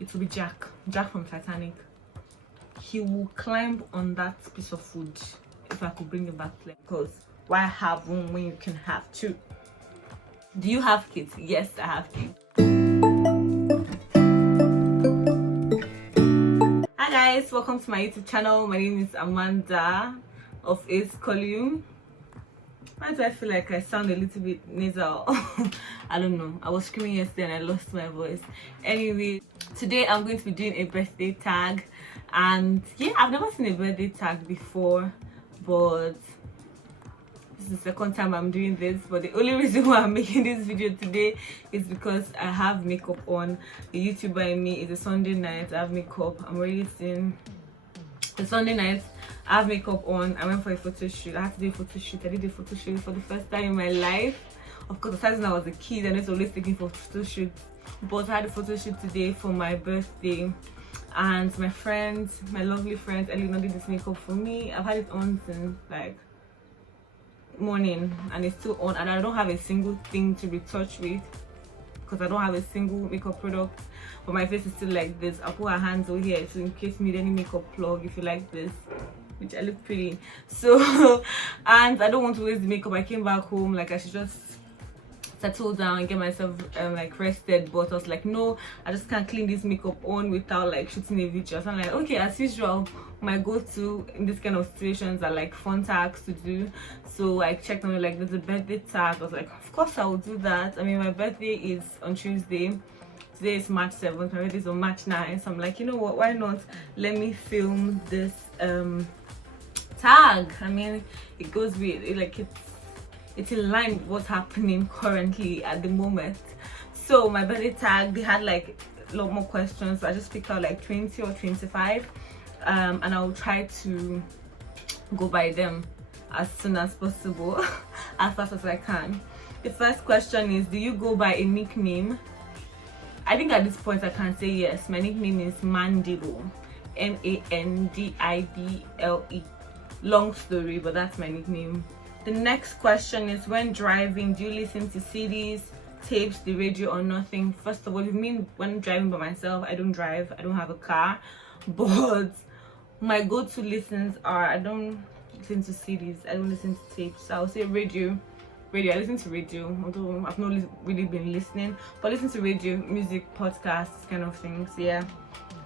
it will be Jack from Titanic. He will climb on that piece of food if I could bring it back to life. Because why have one when you can have two? Do you have kids? Yes, I have kids. Hi guys, welcome to my YouTube channel. My name is Amanda of Ace Column. Why do I feel like I sound a little bit nasal? I don't know. I was screaming yesterday and I lost my voice. Anyway, today I'm going to be doing a birthday tag. And yeah, I've never seen a birthday tag before, but this is the second time I'm doing this. But the only reason why I'm making this video today is because I have makeup on. The YouTuber in me is a Sunday night. I have makeup. I'm already seeing the Sunday night. I have makeup on. I went for a photo shoot. I had to do a photo shoot. I did a photo shoot for the first time in my life. Of course, aside when I was a kid, and it's always taking photo shoots. But I had a photo shoot today for my birthday. And my friends, my lovely friends, Elena did this makeup for me. I've had it on since like morning and it's still on, and I don't have a single thing to retouch with because I don't have a single makeup product, but my face is still like this. I'll put her hands over here so in case you need any makeup plug if you like this, which I look pretty. So and I don't want to waste the makeup. I came back home, like I should just settle down and get myself like rested, but I was like, no, I just can't clean this makeup on without like shooting a video. So I'm like, okay, as usual, my go-to in this kind of situations are like fun tags to do. So I checked on it, like there's a birthday tag. I was like, of course I will do that. I mean, my birthday is on Tuesday. Today is March 7th, my birthday is on March 9th. So I'm like, you know what, why not let me film this tag. I mean, it goes with it, like it's in line with what's happening currently at the moment. So my birthday tag, they had like a lot more questions, so I just picked out like 20 or 25, and I'll try to go by them as soon as possible, as fast as I can. The first question is, do you go by a nickname? I think at this point I can say yes. My nickname is Mandible, Mandible. Long story, but that's my nickname. The next question is, when driving, do you listen to CDs, tapes, the radio, or nothing? First of all, you mean when driving by myself? I don't drive, I don't have a car, but my go-to listens are, I don't listen to CDs, I don't listen to tapes. So I would say radio. I listen to radio, although I've not really been listening, but I listen to radio, music, podcasts, kind of things. Yeah.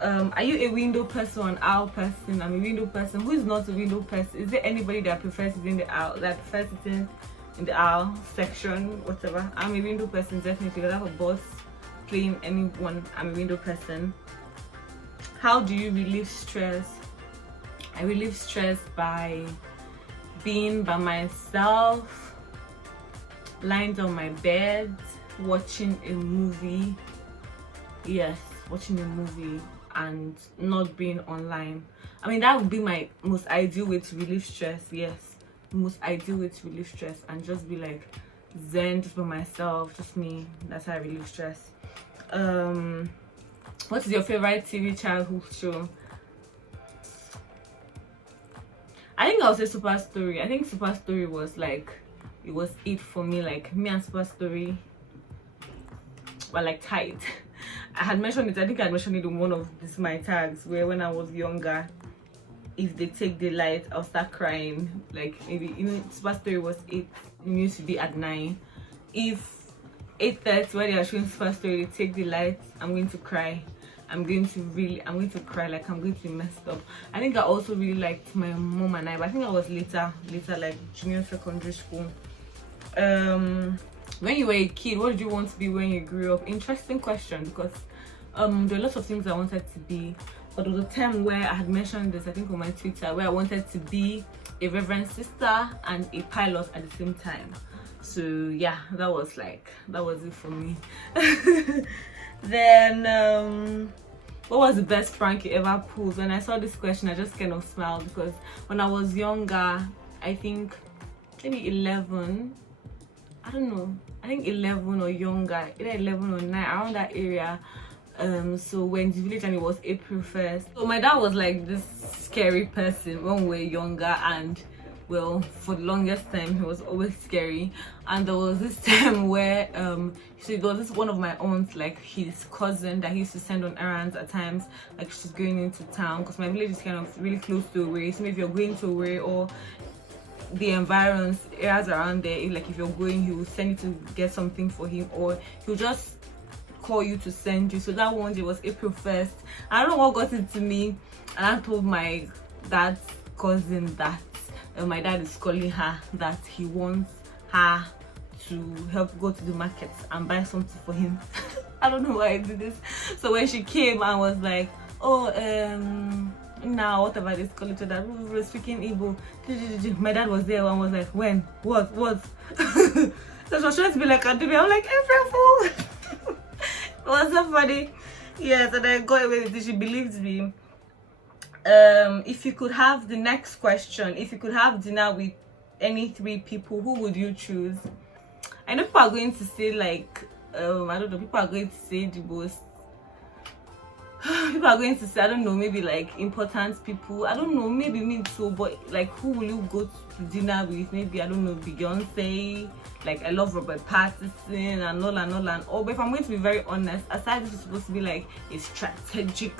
Are you a window person or an aisle person? I'm a window person. Who is not a window person? Is there anybody that prefers sitting in the aisle, that prefers sitting in the aisle section, whatever? I'm a window person, definitely. If I have a boss playing anyone, I'm a window person. How do you relieve stress? I relieve stress by being by myself, lying down my bed, watching a movie. Yes, watching a movie and not being online. I mean, that would be my most ideal way to relieve stress. Yes, most ideal way to relieve stress, and just be like zen, just by myself, just me. That's how I relieve stress. What is your favorite TV childhood show? I think I'll say Super Story. I think Super Story was like, it was it for me. Like me and Super Story were like tight. I had mentioned it, I think I had mentioned it in one of my tags, where when I was younger, if they take the light, I'll start crying. Like maybe, you know, Super Story was 8, it used to be at 9. If 8:30 when they are showing Super Story, they take the light, I'm going to cry. I'm going to cry, like I'm going to be messed up. I think I also really liked My Mom and I, but I think I was later like junior secondary school. When you were a kid, what did you want to be when you grew up? Interesting question, because there are lots of things I wanted to be, but there was a time where I had mentioned this, I think on my Twitter, where I wanted to be a reverend sister and a pilot at the same time. So yeah, that was it for me. Then what was the best prank you ever pulled? When I saw this question, I just kind of smiled, because when I was younger, I think maybe 11, I don't know, I think 11 or younger, either 11 or 9, around that area. So when the village, and it was April 1st. So my dad was like this scary person when we were younger, and well, for the longest time he was always scary. And there was this time where so there was this one of my aunts, like his cousin, that he used to send on errands at times, like she's going into town, because my village is kind of really close to Owerri. So if you're going to Owerri or the environs areas around there, like if you're going, he will send you to get something for him, or he'll just call you to send you. So that one day was April 1st. I don't know what got into me, and I told my dad's cousin that my dad is calling her, that he wants her to help go to the market and buy something for him. I don't know why I did this. So when she came and was like, oh, now whatever this call each other, we were speaking Igbo. My dad was there and was like, when? What? So she was trying to be like, I'm like, April Fool. It was so funny. Yes, and I got away with it. She believed me. If you could have, the next question, if you could have dinner with any 3 people, who would you choose? I know people are going to say like I don't know, people are going to say the most people are going to say, I don't know, maybe like important people, I don't know, maybe me too, but like who will you go to dinner with? Maybe, I don't know, Beyonce, like I love Robert Pattinson and all. But if I'm going to be very honest, aside this is supposed to be like a strategic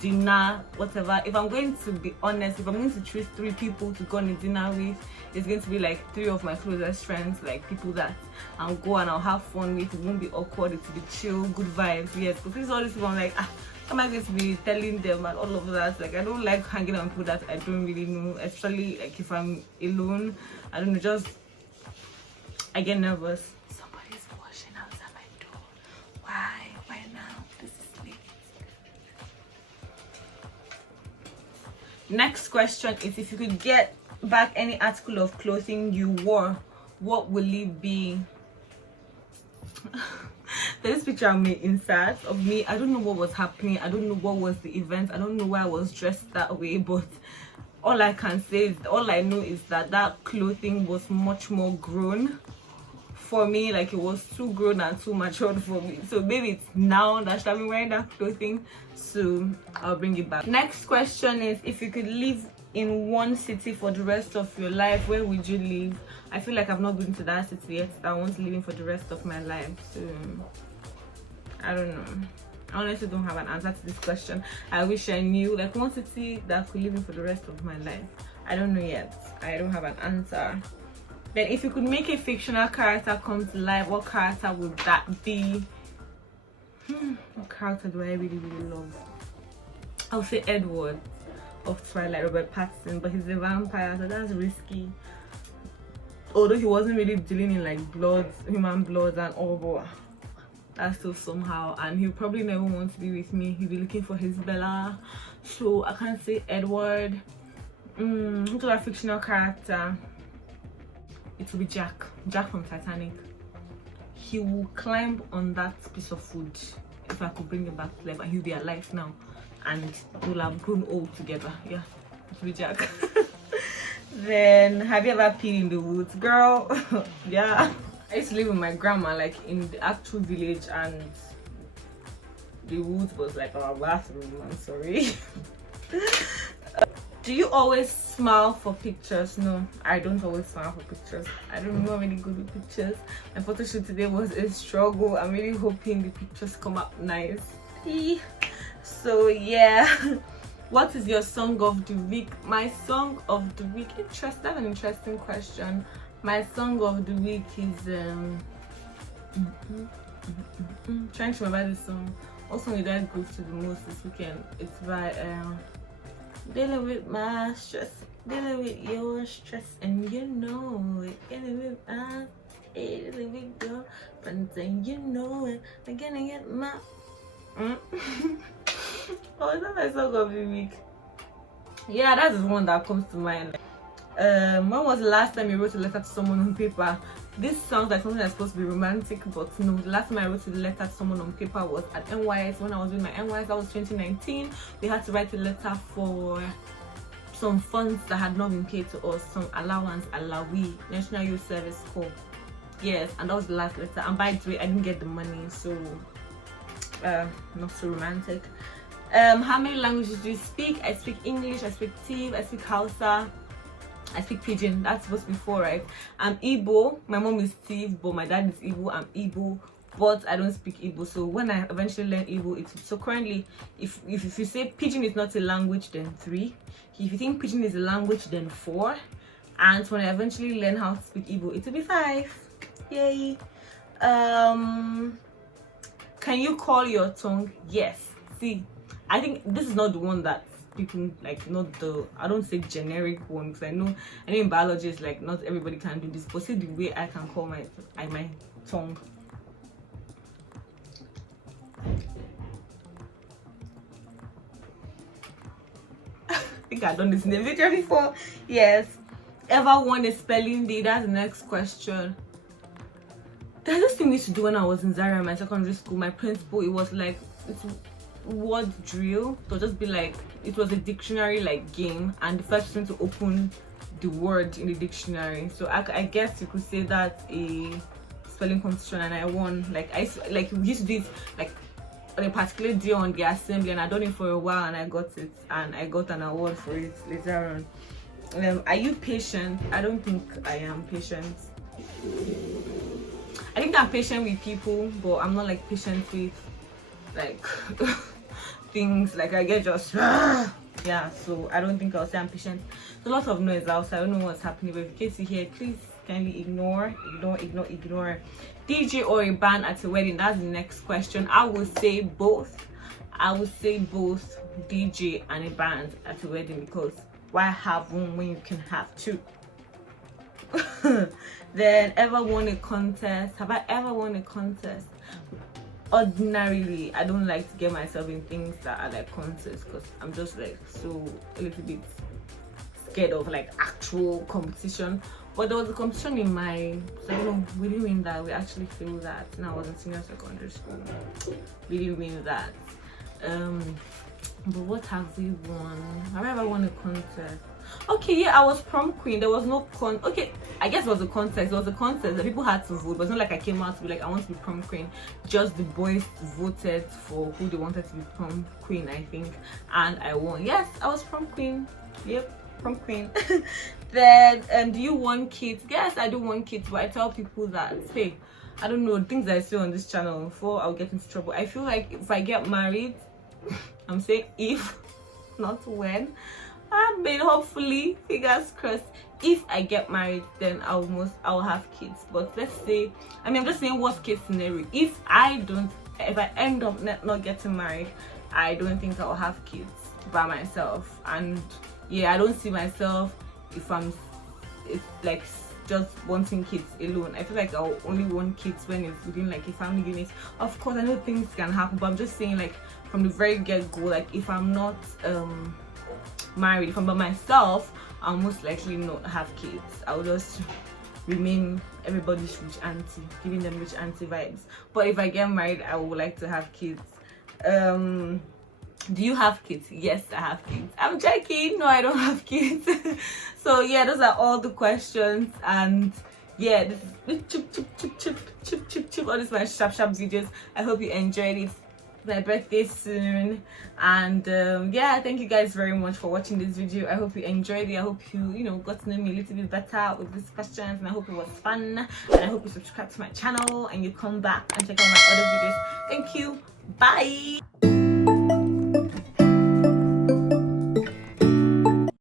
dinner, whatever, if I'm going to be honest, if I'm going to choose 3 people to go on a dinner with, it's going to be like 3 of my closest friends, like people that I'll go and I'll have fun with. It won't be awkward, it will be chill, good vibes. Yes, because this is all this people, I'm like, am I going to be telling them and all of that? Like, I don't like hanging out with people that I don't really know, especially like if I'm alone. I don't know, just I get nervous. Somebody's washing outside my door. Why now? This is late. Next question is, if you could get back any article of clothing you wore, what will it be? There's this picture I made inside of me. I don't know what was happening. I don't know what was the event. I don't know why I was dressed that way, but all I can say is, all I know is that that clothing was much more grown for me. Like, it was too grown and too matured for me. So maybe it's now that I should have been wearing that clothing, so I'll bring it back. Next question is, if you could live in one city for the rest of your life, where would you live? I feel like I've not been to that city yet. I want to live in for the rest of my life, so I don't know. I honestly don't have an answer to this question. I wish I knew, like, one city that I could live in for the rest of my life. I don't know yet. I don't have an answer. Then, if you could make a fictional character come to life, what character would that be? What character do I really love? I'll say Edward of Twilight, Robert Pattinson, but he's a vampire, so that's risky. Although he wasn't really dealing in like blood, human blood and all, but that's still somehow. And he'll probably never want to be with me. He'll be looking for his Bella. So I can't say Edward. Who's a fictional character? It will be Jack from Titanic. He will climb on that piece of food if I could bring him back to life, and he'll be alive now, and we'll have grown old together. Yeah, it will be Jack. Then, have you ever peed in the woods? Girl, yeah. I used to live with my grandma, like in the actual village, and the woods was like our bathroom. I'm sorry. Do you always smile for pictures? No, I don't always smile for pictures. I don't know, I'm really good with pictures. My photo shoot today was a struggle. I'm really hoping the pictures come up nice. So yeah. What is your song of the week? My song of the week, that's an interesting question. My song of the week is trying to remember the song. Also, we did go to the most this weekend. It's by dealing with my stress, dealing with your stress, and you know it. Dealing with my, dealing with your friends, and you know it. I'm gonna get my oh, is that my song of the week? Yeah, that is one that comes to mind. When was the last time you wrote a letter to someone on paper? This sounds like something that's supposed to be romantic, but no, the last time I wrote a letter to someone on paper was at NYS. When I was doing my NYS, that was 2019. We had to write a letter for some funds that had not been paid to us, some allowance, Alawi, National Youth Service Corps. Yes, and that was the last letter. And by the way, I didn't get the money, so not so romantic. How many languages do you speak? I speak English, I speak Tiv, I speak Hausa, I speak Pidgin. That's supposed to be 4, right? I'm Igbo. My mom is Steve, but my dad is Igbo. I'm Igbo, but I don't speak Igbo. So when I eventually learn Igbo, so currently, if you say Pidgin is not a language, then 3. If you think Pidgin is a language, then 4. And when I eventually learn how to speak Igbo, it will be 5. Yay! Can you call your tongue? Yes. See, I think this is not the one that people like, not the, I don't say generic one, because I know in biology it's like not everybody can do this, but see the way I can call my tongue. I think I've done this in the video before. Yes. Ever won a spelling bee? That's the next question. There's this thing we used to do when I was in Zaria, my secondary school. My principal, it was like, it's word drill. So just be like, it was a dictionary like game, and the first person to open the word in the dictionary. So I guess you could say that's a spelling competition, and I won. Like we used to do it like on a particular day on the assembly, and I done it for a while, and I got it, and I got an award for it later on. Are you patient? I don't think I am patient. I think I'm patient with people, but I'm not like patient with like things. Like I get just yeah, so I don't think I'll say I'm patient. There's a lot of noise outside. I don't know what's happening, but in case you hear, please kindly ignore. DJ or a band at a wedding? That's the next question. I would say both. I would say both DJ and a band at a wedding, because why have one when you can have 2? Then, ever won a contest? Have I ever won a contest? Ordinarily, I don't like to get myself in things that are like contests, because I'm just like so a little bit scared of like actual competition. But there was a competition in my, so I don't know, we didn't win that. We actually failed that. And I was in senior secondary school. We didn't win that. But what have we won? Have I ever won a contest? Okay, yeah, I was prom queen. There was no okay, I guess it was a contest. It was a contest that people had to vote, but it's not like I came out to be like, I want to be prom queen. Just the boys voted for who they wanted to be prom queen, I think, and I won. Yes, I was prom queen. Yep, prom queen. Then do you want kids? Yes, I do want kids, but I tell people that, hey, I don't know, things I say on this channel before I'll get into trouble. I feel like if I get married, I'm saying if, not when, I mean, hopefully, fingers crossed, if I get married, then I'll have kids. But let's say, I mean, I'm just saying worst case scenario. If I end up not getting married, I don't think I'll have kids by myself. And yeah, I don't see myself if like just wanting kids alone. I feel like I'll only want kids when it's within like a family unit. Of course, I know things can happen, but I'm just saying, like, from the very get-go, like, if I'm not married, if I'm by myself, I'll most likely not have kids. I'll just remain everybody's rich auntie, giving them rich auntie vibes. But if I get married, I would like to have kids. Do you have kids? Yes, I have kids. I'm joking. No, I don't have kids. So yeah, those are all the questions. And yeah, this chip. All these my sharp videos. I hope you enjoyed it. My birthday soon, and yeah, thank you guys very much for watching this video. I hope you enjoyed it. I hope you got to know me a little bit better with these questions, and I hope it was fun, and I hope you subscribe to my channel and you come back and check out my other videos. Thank you. Bye.